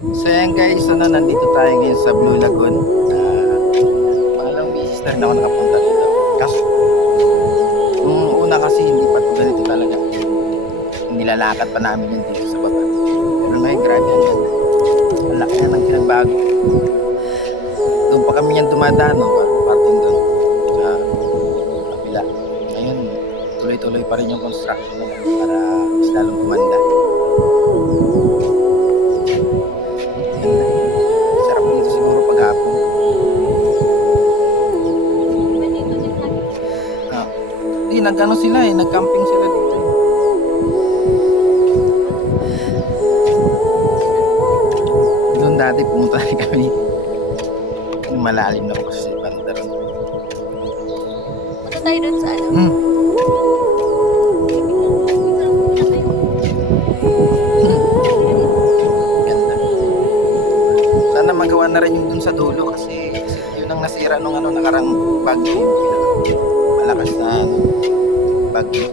So yan guys, so nandito tayo ngayon sa Blue Lagoon. Pangalawang beses na rin ako nakapunta dito. Kaso, nung una kasi hindi pa ito ganito talaga. Nilalakad pa namin yun dito sa baba. Pero ngayon, grabe ang ganda. Ang laki na ng pinagbago. Doon pa kami yan dumadaan, no? Parting doon. Sa kapila. Ngayon, tuloy-tuloy pa rin yung construction naman para mas lalong kumanda. Ganda. Sarap dito siguro paghapon. Hindi, nag-ano sila eh, nag-camping sila dito eh. Doon dati pumunta rin kami. Yung malalim na po kasi banda ron. Punta tayo dun sa ano? Ganda. Sana magawa na rin yung dun sa dulo kasi yun ang nasira nung ano nakarang bagyo yung malakas na ano, bagyo.